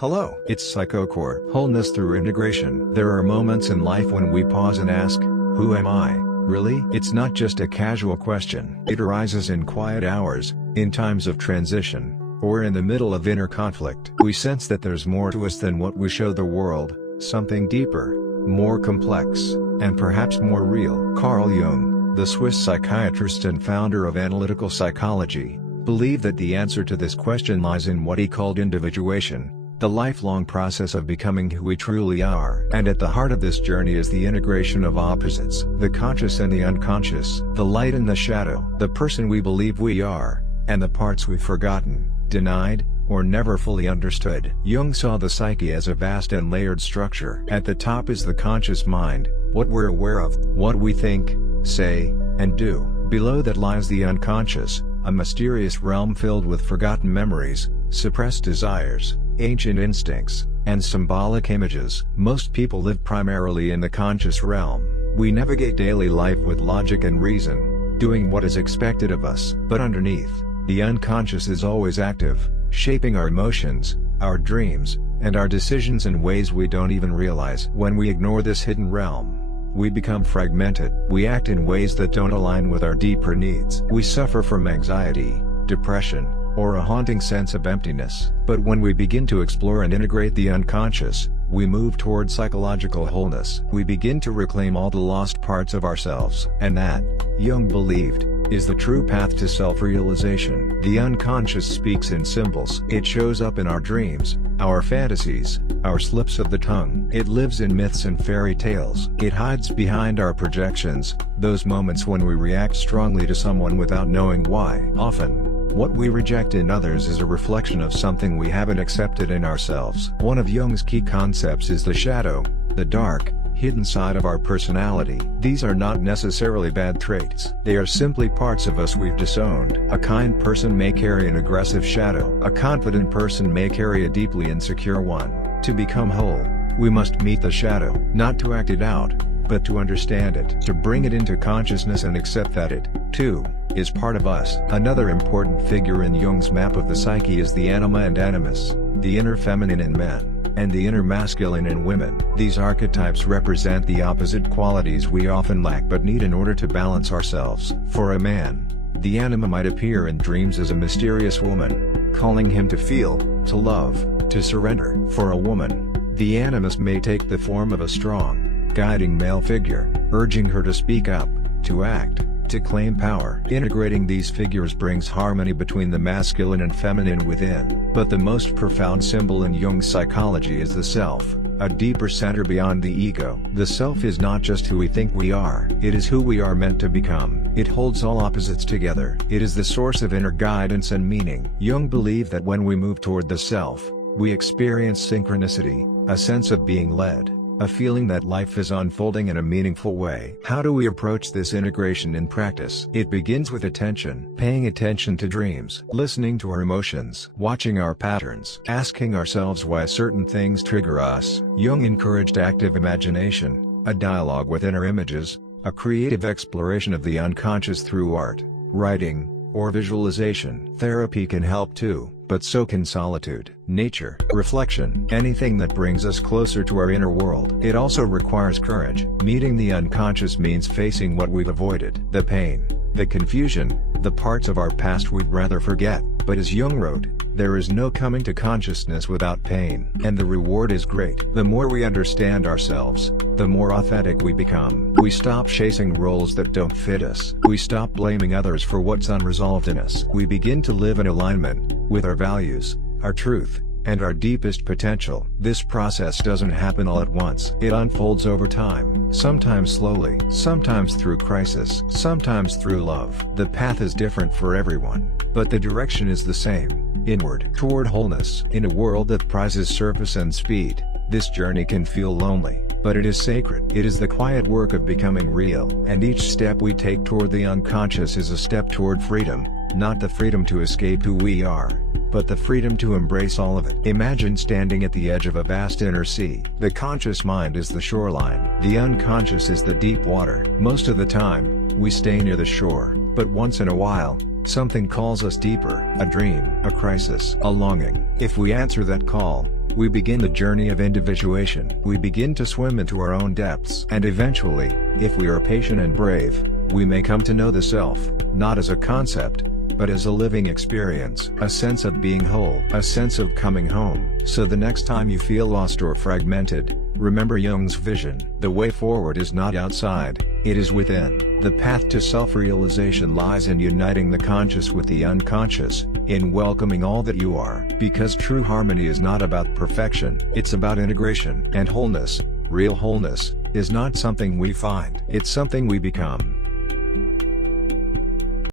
Hello, it's PSYCHOCORE, Wholeness Through Integration. There are moments in life when we pause and ask, who am I, really? It's not just a casual question. It arises in quiet hours, in times of transition, or in the middle of inner conflict. We sense that there's more to us than what we show the world, something deeper, more complex, and perhaps more real. Carl Jung, the Swiss psychiatrist and founder of analytical psychology, believed that the answer to this question lies in what he called individuation, the lifelong process of becoming who we truly are. And at the heart of this journey is the integration of opposites, the conscious and the unconscious, the light and the shadow, the person we believe we are, and the parts we've forgotten, denied, or never fully understood. Jung saw the psyche as a vast and layered structure. At the top is the conscious mind, what we're aware of, what we think, say, and do. Below that lies the unconscious, a mysterious realm filled with forgotten memories, suppressed desires, ancient instincts, and symbolic images. Most people live primarily in the conscious realm. We navigate daily life with logic and reason, doing what is expected of us. But underneath, the unconscious is always active, shaping our emotions, our dreams, and our decisions in ways we don't even realize. When we ignore this hidden realm, we become fragmented. We act in ways that don't align with our deeper needs. We suffer from anxiety, depression, or a haunting sense of emptiness. But when we begin to explore and integrate the unconscious, we move toward psychological wholeness. We begin to reclaim all the lost parts of ourselves. And that, Jung believed, is the true path to self-realization. The unconscious speaks in symbols. It shows up in our dreams, our fantasies, our slips of the tongue. It lives in myths and fairy tales. It hides behind our projections, those moments when we react strongly to someone without knowing why. Often, what we reject in others is a reflection of something we haven't accepted in ourselves. One of Jung's key concepts is the shadow, the dark, hidden side of our personality. These are not necessarily bad traits. They are simply parts of us we've disowned. A kind person may carry an aggressive shadow. A confident person may carry a deeply insecure one. To become whole, we must meet the shadow, not to act it out, but to understand it, to bring it into consciousness and accept that it, too, is part of us. Another important figure in Jung's map of the psyche is the anima and animus, the inner feminine in men, and the inner masculine in women. These archetypes represent the opposite qualities we often lack but need in order to balance ourselves. For a man, the anima might appear in dreams as a mysterious woman, calling him to feel, to love, to surrender. For a woman, the animus may take the form of a strong, guiding male figure, urging her to speak up, to act, to claim power. Integrating these figures brings harmony between the masculine and feminine within. But the most profound symbol in Jung's psychology is the self, a deeper center beyond the ego. The self is not just who we think we are, it is who we are meant to become. It holds all opposites together. It is the source of inner guidance and meaning. Jung believed that when we move toward the self, we experience synchronicity, a sense of being led, a feeling that life is unfolding in a meaningful way. How do we approach this integration in practice? It begins with attention. Paying attention to dreams, listening to our emotions, watching our patterns, asking ourselves why certain things trigger us. Jung encouraged active imagination, a dialogue with inner images, a creative exploration of the unconscious through art, writing, or visualization. Therapy can help too, but so can solitude, nature, reflection, anything that brings us closer to our inner world. It also requires courage. Meeting the unconscious means facing what we've avoided, the pain, the confusion, the parts of our past we'd rather forget. But as Jung wrote, there is no coming to consciousness without pain. And the reward is great. The more we understand ourselves, the more authentic we become. We stop chasing roles that don't fit us. We stop blaming others for what's unresolved in us. We begin to live in alignment with our values, our truth, and our deepest potential. This process doesn't happen all at once. It unfolds over time, sometimes slowly, sometimes through crisis, sometimes through love. The path is different for everyone, but the direction is the same, inward, toward wholeness. In a world that prizes surface and speed, this journey can feel lonely, but it is sacred. It is the quiet work of becoming real. And each step we take toward the unconscious is a step toward freedom, not the freedom to escape who we are, but the freedom to embrace all of it. Imagine standing at the edge of a vast inner sea. The conscious mind is the shoreline. The unconscious is the deep water. Most of the time, we stay near the shore, but once in a while, something calls us deeper. A dream, a crisis, a longing. If we answer that call, we begin the journey of individuation. We begin to swim into our own depths. And eventually, if we are patient and brave, we may come to know the self, not as a concept, but as a living experience. A sense of being whole. A sense of coming home. So the next time you feel lost or fragmented, remember Jung's vision. The way forward is not outside, it is within. The path to self-realization lies in uniting the conscious with the unconscious, in welcoming all that you are. Because true harmony is not about perfection, it's about integration. And wholeness, real wholeness, is not something we find, it's something we become.